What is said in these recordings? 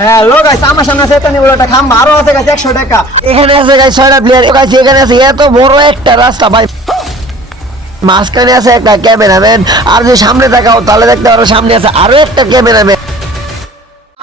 Hello guys, আমার সামনে আছে এতনি বড় একটা খাম্বা, আরো আছে গাইস 100 টাকা। এখানে আছে গাইস 6টা প্লেয়ার, গাইস এখানে আছে এত বড় একটা রাস্তা ভাই। মাঝখানে আছে একটা ক্যামেরাম্যান, আর যদি সামনে তাকাও তাহলে দেখতে পারো সামনে আছে আরো একটা ক্যামেরাম্যান।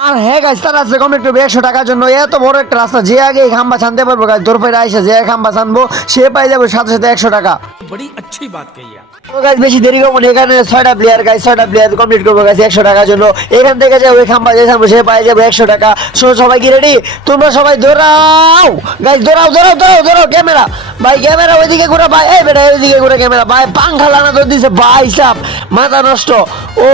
আর হ্যাঁ গাইস, তারা আছে কম একটু 100 টাকার জন্য এত বড় একটা রাস্তা। যে আগে এই খাম্বা ছানতে পারবো গাইস, দৌড় ফেরে আইসা যে খাম্বা ছানবো সে পাই যাবে সাথে সাথে 100 টাকা। बड़ी अच्छी बात कही है। তো গাইস বেশি দেরি করবো না, এখানে 6টা প্লেয়ার গাইস, 6টা প্লেয়ার কমপ্লিট করবো গাইস 100 টাকার জন্য। এখান থেকে যাবো ওই খাম্বা যে ছানবো সে পাই যাবে 100 টাকা। সো সবাই কি রেডি? তোমরা সবাই দৌড়াও গাইস, দৌড়াও দৌড়াও দৌড়াও দৌড়াও। ক্যামেরা ভাই, ক্যামেরা ওইদিকে ঘুরে ভাই, এই বেটা ওইদিকে ঘুরে ক্যামেরা ভাই। পাংখা লানা তো দিছে ভাই সাপ, মাথা নষ্ট। ও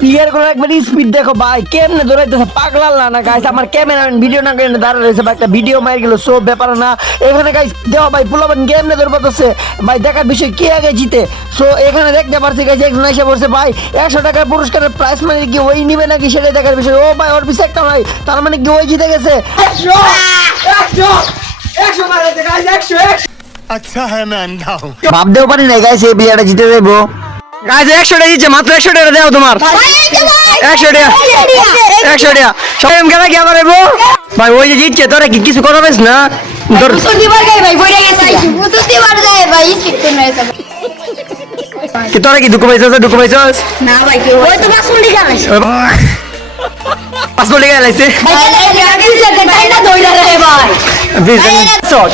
প্লেয়ার গুলো একবার স্পিড দেখো ভাই, কেমনে দৌড়াইতেছে পাগলা না গাইস। আমার ক্যামেরাম্যান ভিডিও না করে দাঁড়া রয়েছে ভাই, একটা ভিডিও মার গেল, সব ব্যাপার না। এখানে গাইস দেও ভাই পোলাবান কেমনে দৌড়াতেছে ভাই, দেখার বিষয় কে আগে জিতে। সো এখানে দেখতে পারছি গাইস একজন এসে পড়ছে ভাই, 100 টাকার পুরস্কারের প্রাইস মানে কি ওই নিবে নাকি সেটাই দেখার বিষয়। ও ভাই ওর পিছে একটা ভাই, তার মানে কি ওই জিতে গেছে। 100 মারাইছে গাইস, 100। अच्छा है मैं अंधा हूँ। ভাবতেও পারি না গাইস এই বিয়াটা জিতে দেবো। গাইস 100 টাকা দিচ্ছে, মাত্র 100 টাকা দাও তোমার। 100 টাকা 100 টাকা সবাই এম খেলা কি আবার এবো ভাই। ওই যে জিতছে তোরা কি কিছু কথা বলিস না? তোর কি তোরা কি দুঃখ পাইছস? দুঃখ পাইছস? পাঁচ কোটি টাকা লাইছে।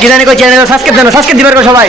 কি জানি কই চ্যানেল সাবস্ক্রাইব দেন, সাবস্ক্রাইব দিবার কো সবাই।